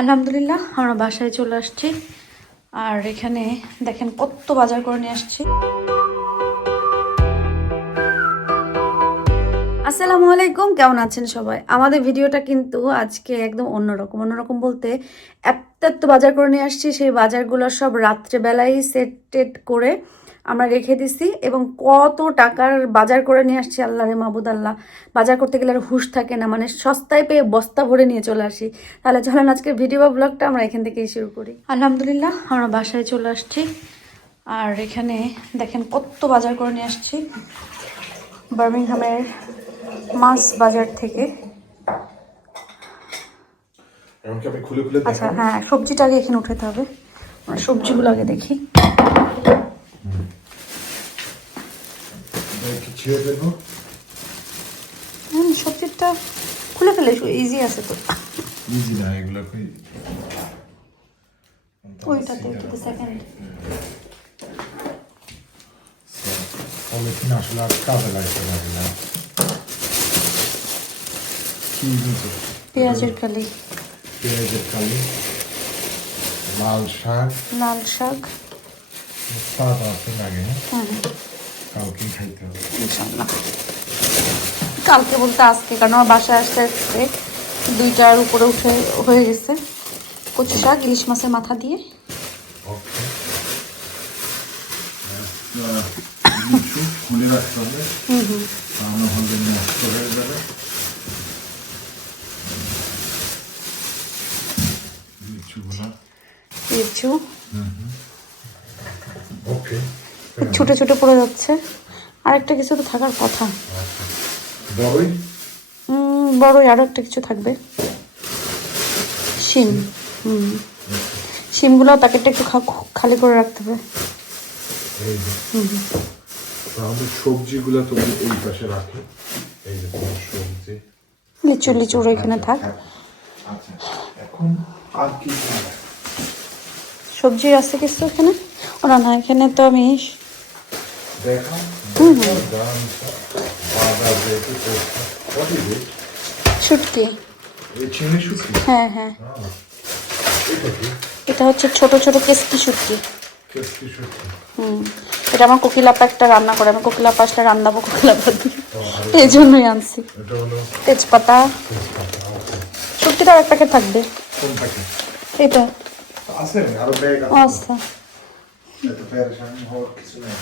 আলহামদুলিল্লাহ আমরা বাসায় চলে আসছি। আর এখানে দেখেন কত বাজার করে নিয়ে আসছি। আসসালামু আলাইকুম, কেমন আছেন সবাই? আমাদের ভিডিওটা কিন্তু আজকে একদম অন্যরকম বলতে এত বাজার করে নিয়ে আসছি। সেই বাজারগুলো সব রাত্রেবেলায় সেট করে আমরা রেখে দিছি এবং কত টাকার বাজার করে নিয়ে আসছি। আল্লাহ রে মাহবুদ আল্লাহ, বাজার করতে গেলে আর হুঁশ থাকে না, মানে সস্তায় পেয়ে বস্তা ভরে নিয়ে চলে আসি। তাহলে চলেন আজকের ভিডিও বা ব্লগটা আমরা এখান থেকেই শুরু করি। আলহামদুলিল্লাহ আমরা বাসায় চলে আসছি। আর এখানে দেখেন কত বাজার করে নিয়ে আসছি বার্মিংহামের মাছ বাজার থেকে। আচ্ছা হ্যাঁ, সবজিটা আগে এখানে উঠাতে হবে, সবজিগুলো আগে দেখি। সবজিটা খুলে ফেলে ইজি আছে তো। ইজি না এগুলো, ওইটাতে সেকেন্ড পলিথিন আসলে আর কাজে লাগতে পারে না। কি পেঁয়াজের কালি, লাল শাক তাজা আছে লাগে, কালকেই খাইতে হবে ইনশাল্লাহ। কালকে বলতে আজকে, কারণ আমার বাসায় আসতে আসতে 2টার উপরে হয়ে গেছে। কচু শাক ইলিশ মাছের মাথা দিয়ে, খুলে রাখতে হবে, তাহলে নষ্ট হয়ে যাবে। ছুটে ছুটে পড়ে যাচ্ছে। আরেকটা কিছু তো থাকার কথা, বড়ই আরো একটা কিছু থাকবে। শিমগুলো প্যাকেটটা একটু খালি করে রাখতে হবে। তাহলে সবজিগুলো তুমি এই পাশে রাখো। এই যে তোমার সবজি, লিচু এখানে থাক। আচ্ছা, এখন আর কি সবজি আছে কিছু এখানে? ও না, এখানে তো আমি দেখাও। শুটকি, হ্যাঁ হ্যাঁ, এটা হচ্ছে ছোট ছোট কেসকি শুটকি। এটা আমার কোকিলাপা একটা রান্না করে, আমি কোকিলাপা আসলে রান্নাবো কোকিলাপা দিয়ে, এই জন্যই আনছি। তেজপাতা, শুটকিটা আর এক প্যাকেট থাকবে। এটা আছে আরো ব্যাগ আচ্ছা, এত পেরেশান হওয়ার কিছু নেই।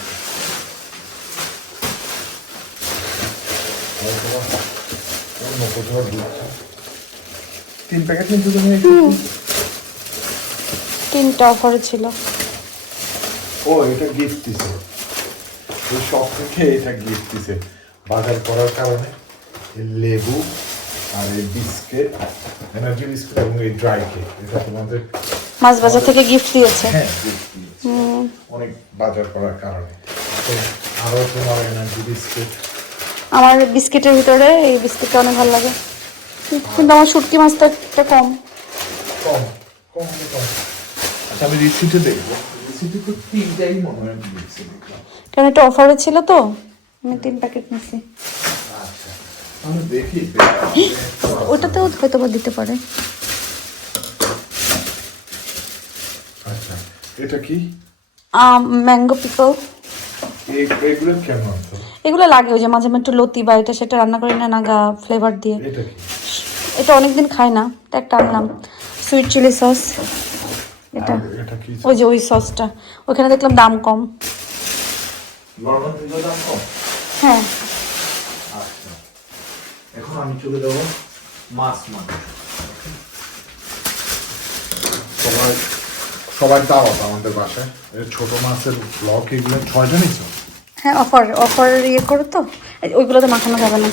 অন্য কোথাও দিচ্ছি 3 প্যাকেট কিন্তু তুমি 3টা অফারে ছিল। ও এটা গিফট দিছে, ওই শপ থেকে এটা গিফট দিছে বাজার করার কারণে। লেবু আর এই বিস্কিট, এনার্জি বিস্কিট এবং এই ড্রাই কেক, এটা তোমাদের মাছ বাজার থেকে গিফট দিয়েছে। হ্যাঁ, গিফট দিয়েছে অনেক বাজার করার কারণে। তো আরো তোমার এনার্জি বিস্কিট, আমার বিস্কিটের ভিতরে এই বিস্কিটটা অনেক ভালো লাগে, কিন্তু আমার শুটকি মাছটা একটা কম। আচ্ছা আমি রিসিটে দেখবো, রিসিটে তো 3টাই মনে হয় দিয়েছে দেখলাম, কারণ এটা অফারে ছিল তো আমি 3 প্যাকেট নিছি। আচ্ছা আমি দেখি ওটাতেও হয়তো বা দিতে পারে। আচ্ছা এটা কি ম্যাঙ্গো পিকল। এগুলো কেমন তো? এগুলো লাগে ওই যে মাঝে মাঝে একটু লতি বা এটা সেটা রান্না করে না নাগা ফ্লেভার দিয়ে। এটা কি? এটা অনেকদিন খাই না, এটা একটা আনলাম সুইট চিলি সস। এটা কি ওই যে ওই সসটা, ওখানে দেখলাম দাম কম। লন্ডন থেকে দাম কম? হ্যাঁ। আচ্ছা এখন আমি চলে যাব মাছ মাংস। সবাই দাওয়াত আমাদের বাসায়, ছোট মাছের ব্লক এগুলো 6 জনই তো। হ্যাঁ, অফার ইয়ে করে তো, ওইগুলোতে মাখানো যাবে না।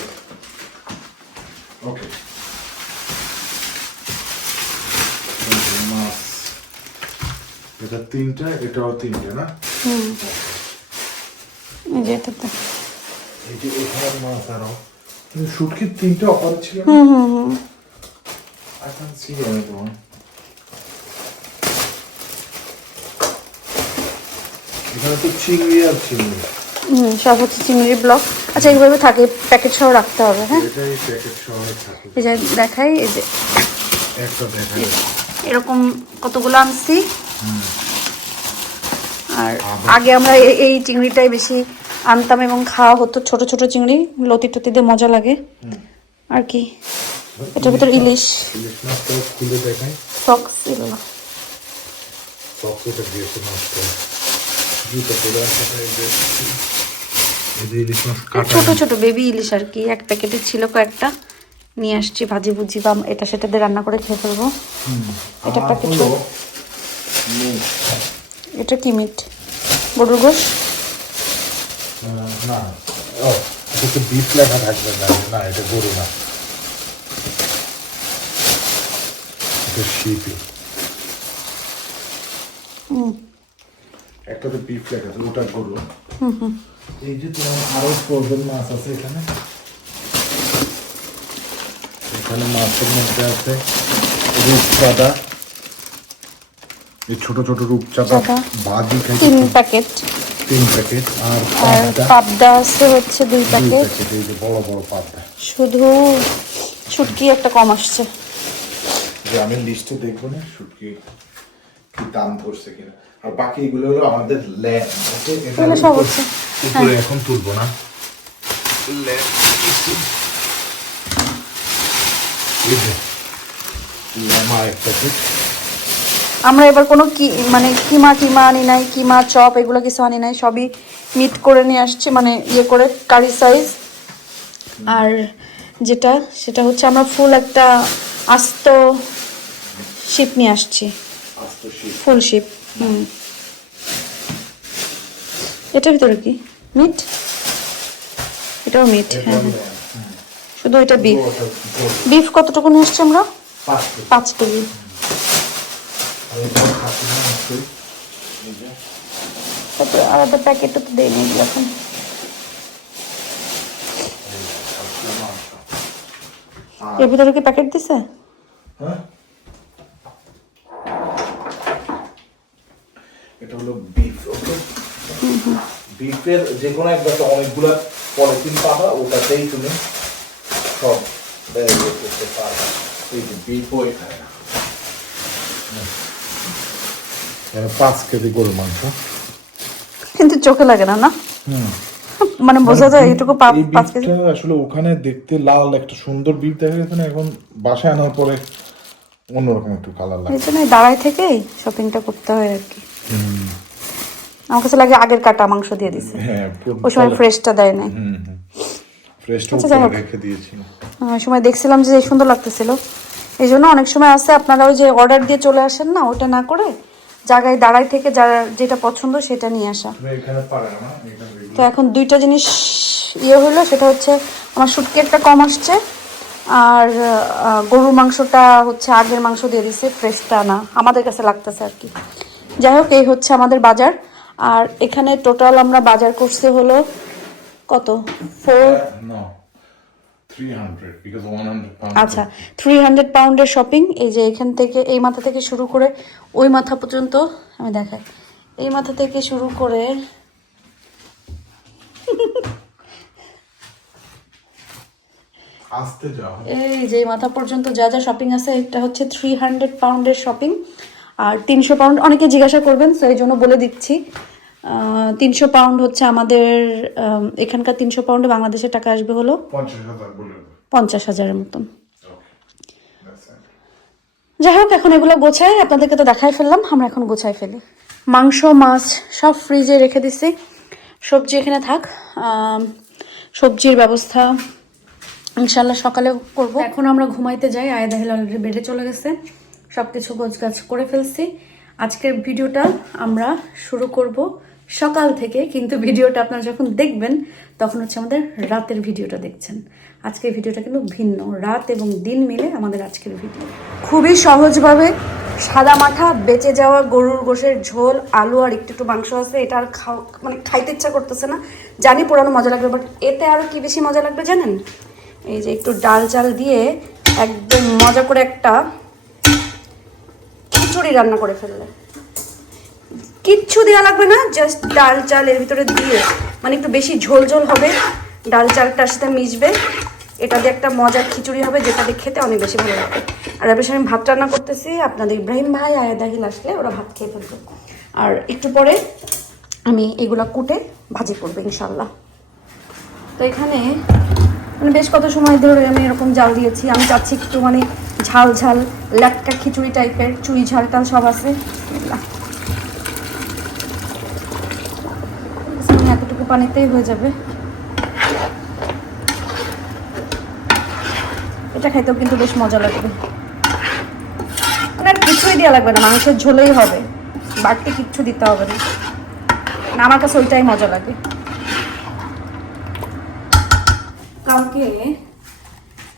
ওকে মাছ, এটা 3টা, এটাও 3টে না? এই যে এটাতে এই যে এখানে মাছ আরো কিন্তু শুটকির 3টে অফার ছিল না? I can't see anyone. এখানে তো চিংড়ি আর চিংড়ি, সব হচ্ছে চিংড়ির ব্লক। আচ্ছা এইভাবে থাকে, প্যাকেট সহ রাখতে হবে। হ্যাঁ, এটাই প্যাকেট সহ থাকে। এই যে দেখাই, এই যে একটা দেখাই এরকম কতগুলো আনছি। আর আগে আমরা এই চিংড়িটাই বেশি আনতাম এবং খাওয়া হতো, ছোট ছোট চিংড়ি, লতি টতি দিয়ে মজা লাগে। আর কি এটার ভিতর ইলিশ খুলে দেখাই, সক্স এগুলো সক্সটা দিয়েছে নষ্ট জুতো পরে ছোট ছোট বেবি ইলিশ আর কি। এক প্যাকেটে ছিল কয়েকটা, নিয়ে আসছি ভাজি ভুজি বা এটা সেটা দিয়ে রান্না করে খেয়ে ফেলবো। এটা প্যাকেট, এটা কি মিট? গরুর গোশ? না, ও এটা বিফ লেখা থাকবে না, না এটা গরু না, এটা শিপি। একটা তো বিফ লেখা আছে, ওটা গরু। এই যে তোমার আরো ফ্রোজেন মাছ আছে এখানে, এখানে মাছের মধ্যে আছে রূপচাঁদা, এই ছোট ছোট রূপচাঁদা ভাজি খাই 3 প্যাকেট, 3 প্যাকেট। আর পাবদা আছে হচ্ছে 2 প্যাকেট। এই যে বড় বড় পাবদা। শুধু শুটকি একটা কম আসছে। যে আমি লিস্টে দেখবো না শুটকি কি দাম পড়ছে কিনা। আর বাকি এগুলো হলো আমাদের ল্যাব, ওকে এগুলো সব হচ্ছে উপরে এখন তুলবো না। ল্যাব এই যে ল্যামা এক প্যাকেট। আমরা এবার কোনো কি মানে কিমা আনি নাই, কিমা চপ এগুলো কিছু আনি নাই, সবই মিট করে নিয়ে আসছি, মানে ইয়ে করে কারি সাইজ। আর যেটা সেটা হচ্ছে আমরা ফুল একটা আস্ত শিপ নিয়ে আসছি, ফুল শিপ। এটার ভিতরে কি মিট? এটাও মিট, হ্যাঁ। শুধু এটা বিফ কতটুকু নিয়ে আসছি আমরা? 5 কেজি। আলাদা প্যাকেটও তো দেয়নি এখন। এর ভিতরে কি প্যাকেট দিছে? এটা হলো বিফ, ওকে। বিফের যে কোনো একটা অনেকগুলো পলিথিন পাবা, ওটাতেই তুমি সব করতে পারবে। এই যে বিফও এখানে 5 কেজি গরুর মাংস, কিন্তু চোখে লাগে না, না মানে বোঝা যায় এটুকু 5 কেজি। আসলে ওখানে দেখতে লাল একটা সুন্দর বিফ দেখা গেছে না, এখন বাসায় আনার পরে অন্যরকম একটু কালার লাগে। এই জন্য দাঁড়ায় থেকেই শপিংটা করতে হয় আর কি। আমার কাছে লাগে আগের কাটা মাংস দিয়ে দিছে, ওই সময় ফ্রেশটা দেয় নাই। রেখে দিয়েছি, ওই সময় দেখছিলাম যে সুন্দর লাগতেছিল, এই জন্য অনেক সময় আছে আপনারা ওই যে অর্ডার দিয়ে চলে আসেন না, ওটা না করে জায়গায় দাঁড়ায় থেকে যারা যেটা পছন্দ সেটা নিয়ে আসা। তো এখন 2টা জিনিস ইয়ে হলো, সেটা হচ্ছে আমার শুটকিটা কম আসছে, আর গরুর মাংসটা হচ্ছে আগের মাংস দিয়ে দিছে, ফ্রেশটা না আমাদের কাছে লাগতেছে আর কি। যাই হোক, এই হচ্ছে আমাদের বাজার। আর এখানে টোটাল আমরা বাজার করছি হলো কত? 300 পাউন্ডের শপিং। এই যে এখান থেকে এই মাথা থেকে শুরু করে ওই মাথা পর্যন্ত আমি দেখাই, এই মাথা থেকে শুরু করে এই যে মাথা পর্যন্ত যা যা শপিং আছে, এটা হচ্ছে 300 পাউন্ডের শপিং। আর 300 পাউন্ড অনেকে জিজ্ঞাসা করবেন, তো এই জন্য বলে দিচ্ছি। 300 পাউন্ড হচ্ছে আমাদের এখানকার 300 পাউন্ডে বাংলাদেশের টাকা আসবে হলো 50,000-এর মতন। যাই হোক, এখন এগুলো গোছাই, আপনাদেরকে তো দেখাই ফেললাম, আমরা এখন গোছাই ফেলি। মাংস মাছ সব ফ্রিজে রেখে দিছি, সবজি এখানে থাক, সবজির ব্যবস্থা ইনশাল্লাহ সকালে করব। এখন আমরা ঘুমাইতে যাই, আয়েদা হেল অলরেডি বেডে চলে গেছে, সব কিছু গোছগাছ করে ফেলছি। আজকের ভিডিওটা আমরা শুরু করব সকাল থেকে, কিন্তু ভিডিওটা আপনারা যখন দেখবেন তখন হচ্ছে আমাদের রাতের ভিডিওটা দেখছেন। আজকের ভিডিওটা কিন্তু ভিন্ন, রাত এবং দিন মিলে আমাদের আজকের ভিডিও। খুবই সহজভাবে সাদা মাথা বেঁচে যাওয়া গরুর গোশের ঝোল, আলু আর একটু মাংস আছে, এটা আর মানে খাইতে ইচ্ছা করতেছে না, জানি পোড়ানো মজা লাগবে, বাট এতে আরও কি বেশি মজা লাগবে জানেন? এই যে একটু ডাল চাল দিয়ে একদম মজা করে একটা খিচুড়ি রান্না করে ফেললে, কিচ্ছু দেওয়া লাগবে না, জাস্ট ডাল চাল এর ভিতরে দিয়ে, মানে একটু বেশি ঝোল ঝোল হবে, ডাল চালটার সাথে মিশবে, এটা দিয়ে একটা মজার খিচুড়ি হবে, যেটা দিয়ে খেতে অনেক বেশি ভালো লাগবে। আর এবার আমি ভাত রান্না করতেছি, আপনাদের ইব্রাহিম ভাই আর দাহিল আসলে ওরা ভাত খেয়ে ফেলবে। আর একটু পরে আমি এগুলা কুটে ভাজি করবো ইনশাল্লাহ। তো এখানে মানে বেশ কত সময় ধরে আমি এরকম জাল দিয়েছি। আমি চাচ্ছি একটু মানে ঝাল ঝাল ল্যাটকা খিচুড়ি টাইপের, চুই ঝাল টাল সব আছে। এতটুকু পানিতেই হয়ে যাবে। এটা খাইতেও কিন্তু বেশ মজা লাগবে। মানে আর কিছুই দেওয়া লাগবে না, মাংসের ঝোলেই হবে, বাড়তি কিচ্ছু দিতে হবে না। আমার কাছে ওইটাই মজা লাগে। কালকে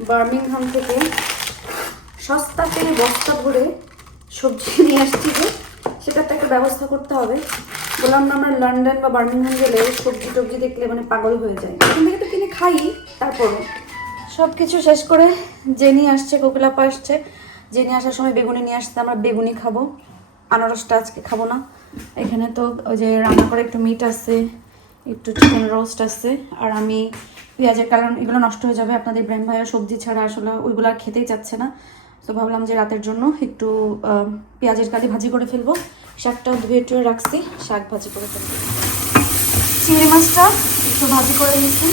বার্মিংহাম থেকে সস্তাতে বস্তা ভরে সবজি নিয়ে আসছি, যে সেটার তো একটা ব্যবস্থা করতে হবে। বললাম না, আমরা লন্ডন বা বার্মিংহাম গেলে সবজি টবজি দেখলে মানে পাগল হয়ে যায়। এখান থেকে তো কিনে খাই, তারপরও সব কিছু শেষ করে জেনি আসছে, কোকিলাপা আসছে। জেনি আসার সময় বেগুনি নিয়ে আসতে, আমরা বেগুনি খাবো, আনারসটা আজকে খাবো না। এখানে তো ওই যে রান্না করে একটু মিট আছে, একটু চিকেন রোস্ট আছে, আর আমি পেঁয়াজের কারণ এগুলো নষ্ট হয়ে যাবে। আপনাদের ইব্রাহিম ভাইয়া সবজি ছাড়া আসলে ওইগুলো আর খেতেই চাচ্ছে না। তো ভাবলাম যে রাতের জন্য একটু পেঁয়াজের কালি ভাজি করে ফেলবো। শাকটাও ধুয়ে টুয়ে রাখছি, শাক ভাজি করে ফেলবো। চিংড়ি মাছটা একটু ভাজি করে নিচ্ছি,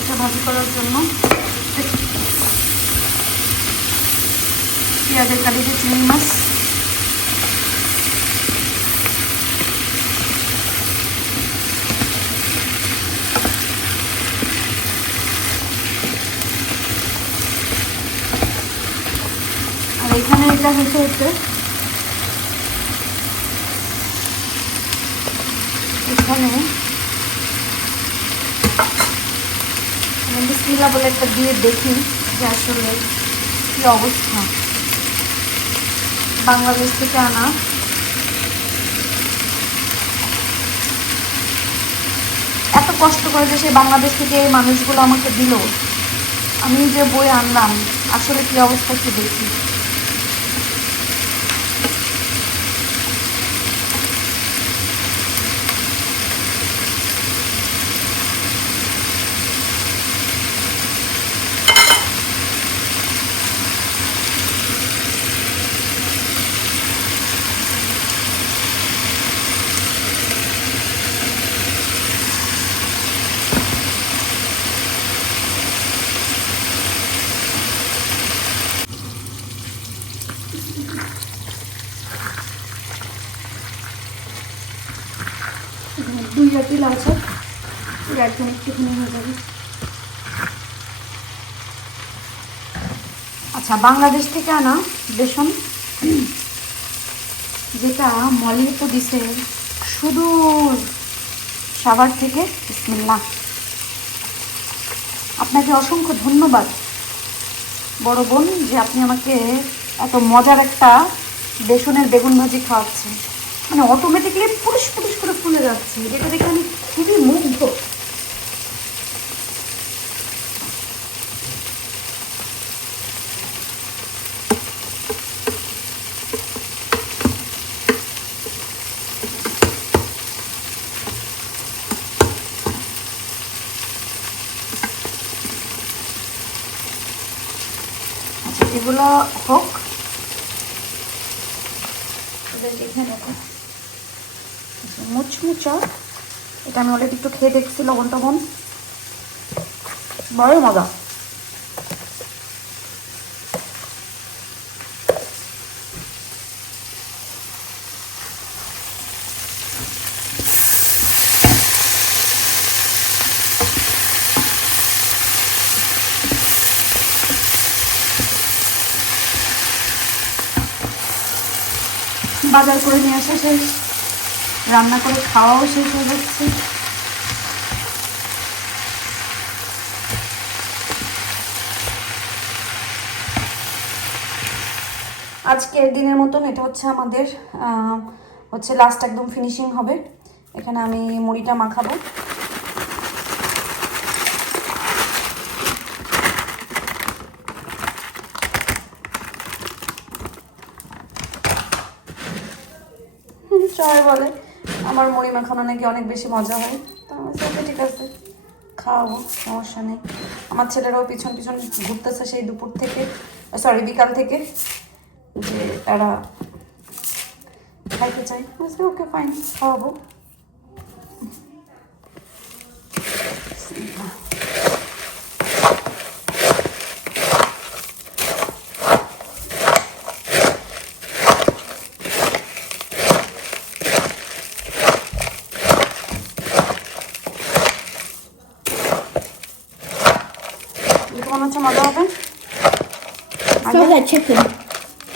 এটা ভাজি করার জন্য পেঁয়াজের কালি দিয়ে চিংড়ি মাছ। আর এখানে এটা হতে এখানে বিসমিল্লাহ বলে একটা দিয়ে দেখি যে আসলে কি অবস্থা। বাংলাদেশ থেকে আনা এত কষ্ট করে যে সেই বাংলাদেশ থেকে এই মানুষগুলো আমাকে দিল, আমি যে বই আনলাম আসলে কি অবস্থা কি দেখি। দুই রাতি লালচা একদম একটুখানি হয়ে যাবে। আচ্ছা, বাংলাদেশ থেকে আনা বেসন, যেটা মলি তো দিছে সুদূর সাভার থেকে। বিসমিল্লাহ, আপনাকে অসংখ্য ধন্যবাদ বড় বোন, যে আপনি আমাকে এত মজার একটা বেসনের বেগুন ভাজি খাওয়াচ্ছেন। মানে অটোমেটিকলি পুরুষ পুরুষ করে ফুলে যাচ্ছে, যেটা দেখে আমি খুবই মুগ্ধ। আচ্ছা, এগুলো হোক, এখানে মুচমুচা। এটা আমি অলরেডি একটু খেয়ে দেখছি, লবণ টবণ বড় মজা। বাজার করে নিয়ে আসা শেষ, রান্না করে খাওয়াও শেষ হয়ে যাচ্ছে। আজকের দিনের মতন এটা হচ্ছে আমাদের হচ্ছে লাস্ট একদম ফিনিশিং হবে। এখানে আমি মুড়িটা মাখাবো। সবাই বলে আমার মুড়ি মাখানো নাকি অনেক বেশি মজা হয়, তো আমি ঠিক আছে খাওয়াবো, সমস্যা নেই। আমার ছেলেরাও পিছন পিছন ঘুরতেছে সেই দুপুর থেকে, সরি বিকাল থেকে, যে তারা খাইতে চাই। ওকে ফাইন, খাওয়াবো। মনে হচ্ছে মজা হবে। Smells like chicken.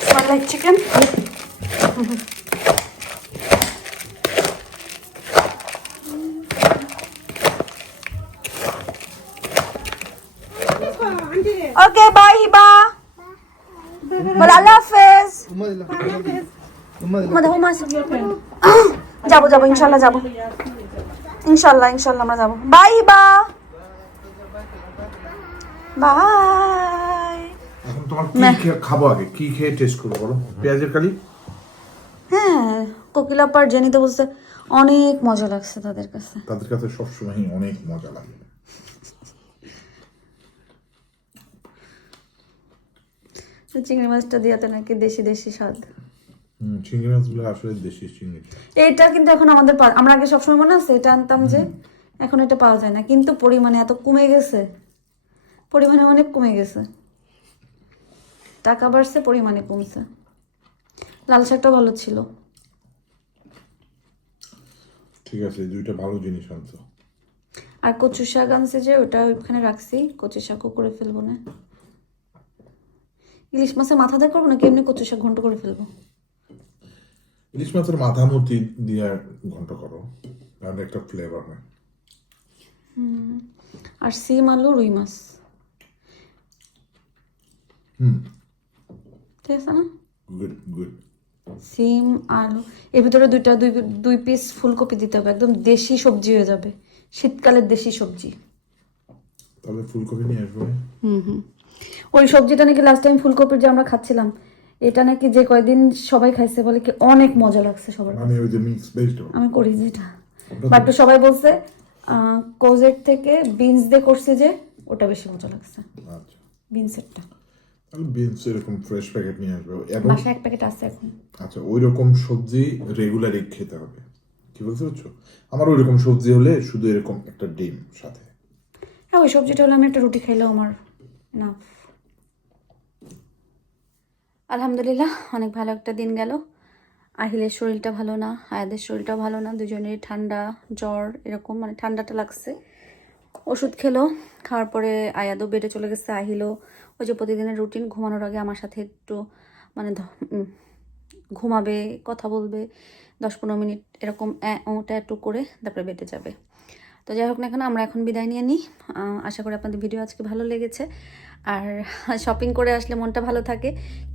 Smell like chicken? Okay, bye Hiba. বল আল্লাহ হাফেজ। যাবো যাবো ইনশাল্লাহ যাবো, ইনশাল্লাহ ইনশাল্লাহ আমরা যাবো। Bye Hiba, bye. এখন তোমার কি খাবো, আগে কি খেয়ে টেস্ট করবো বলো? পেঁয়াজের কালি? হ্যাঁ, কোকিলাপার জেনিতে বলছে অনেক মজা লাগছে তাদের কাছে। তাদের কাছে সবসময় অনেক মজা লাগে। চিংড়ি মাছটা দিয়াতে নাকি দেশি দেশি স্বাদ। চিংড়ি মাছগুলো আসলে দেশি চিংড়ি। এটা কিন্তু এখন আমাদের আমরা আগে সবসময় মনে আছে এটা আনতাম, যে এখন এটা পাওয়া যায় না, কিন্তু পরিমাণে এত কমে গেছে, পরিমাণে অনেক কমে গেছে। টাকা বাড়ছে, পরিমাণে কমছে। লাল শাকটা ভালো ছিল। ঠিক আছে, দুইটা ভালো জিনিস আনছো। আর কচু শাক আনছে যে, ওটা ওইখানে রাখছি, কচু শাকও করে ফেলবো না। ইলিশ মাছের মাথা দিয়ে করবো নাকি এমনি কচু শাক ঘন্ট করে ফেলবো? ইলিশ মাছের মাথা মতি দিয়ে ঘন্ট করো, তাহলে একটা ফ্লেভার হয়। আর সিম আলু রুই মাছ, ঠিক আছে না? Good good. সিম আলু, এর ভিতরে দুই পিস ফুলকপি দিতে হবে, একদম দেশি সবজি হয়ে যাবে, শীতকালের দেশি সবজি। তবে ফুলকপি নিয়ে আসবো। ওই সবজিটা নাকি লাস্ট টাইম ফুলকপির যে আমরা খাচ্ছিলাম, এটা নাকি যে কয়দিন সবাই খাইছে বলে কি অনেক মজা লাগছে সবার। মানে ওই যে মিক্স ভেজিটেবল আমি করি যেটা, বাট সবাই বলছে কোজেট থেকে বিনস দিয়ে করছে যে ওটা বেশি মজা লাগছে, আচ্ছা। বিনসেরটা। তাহলে বিনস এরকম ফ্রেশ প্যাকেট নিয়ে আসবো, এবং বাসায় এক প্যাকেট আছে এখন। আচ্ছা, ওই রকম সবজি রেগুলারই খেতে হবে, কি বলতে পারছো? আমার ওই রকম সবজি হলে শুধু এরকম একটা ডিম সাথে। হ্যাঁ, ওই সবজিটা হলে আমি একটা রুটি খাইলেও আমার না। আলহামদুলিল্লাহ, অনেক ভালো একটা দিন গেল। আহিলের শরীরটা ভালো না, আয়াদের শরীরটা ভালো না, দুজনেরই ঠান্ডা জ্বর এরকম, মানে ঠান্ডাটা লাগছে। ওষুধ খেলো, খাওয়ার পরে আয়াদও বেডে চলে গেছে, আহিলও ওই যে প্রতিদিনের রুটিন, ঘুমানোর আগে আমার সাথে একটু মানে ঘুমাবে, কথা বলবে 10-15 মিনিট এরকম ওটা একটু করে তারপরে বেডে যাবে। তো যাই হোক না কেন, আমরা এখন বিদায় নিয়ে নিই। আশা করি আপনাদের ভিডিও আজকে ভালো লেগেছে। আর শপিং করে আসলে মনটা ভালো থাকে,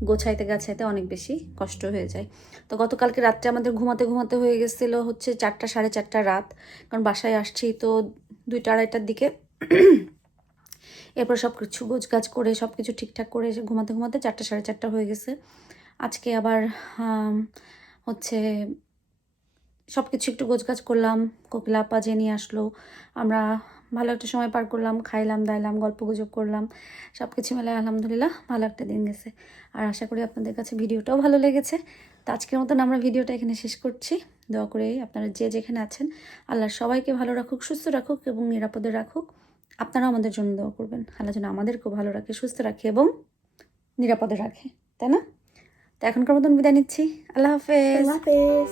গোছাইতে গাছাইতে অনেক বেশি কষ্ট হয়ে যায়। তো গতকালকে রাত্রে আমাদের ঘুমাতে ঘুমাতে হয়ে গেছিলো হচ্ছে 4টা 4:30 রাত, কারণ বাসায় আসছি তো 2টা 2:30টার দিকে। এরপর সব কিছু গোছগাছ করে সব কিছু ঠিকঠাক করে এসে ঘুমাতে ঘুমাতে 4টা 4:30 হয়ে গেছে। আজকে আবার হচ্ছে সব কিছু একটু গোছগাছ করলাম, কোকিলা আপা যে নিয়ে আসলো, আমরা ভালো একটা সময় পার করলাম, খাইলাম দাইলাম, গল্প গুজব করলাম, সব কিছু মিলে আলহামদুলিল্লাহ ভালো একটা দিন গেছে। আর আশা করি আপনাদের কাছে ভিডিওটাও ভালো লেগেছে। তো আজকের মতন আমরা ভিডিওটা এখানে শেষ করছি। দোয়া করে আপনারা যে যেখানে আছেন, আল্লাহ সবাইকে ভালো রাখুক, সুস্থ রাখুক এবং নিরাপদে রাখুক। আপনারাও আমাদের জন্য দোয়া করবেন, আল্লাহ যেন আমাদেরকেও ভালো রাখে, সুস্থ রাখে এবং নিরাপদে রাখে, তাই না? তো এখনকার মতন বিদায় নিচ্ছি। আল্লাহ হাফেজ। Hafiz.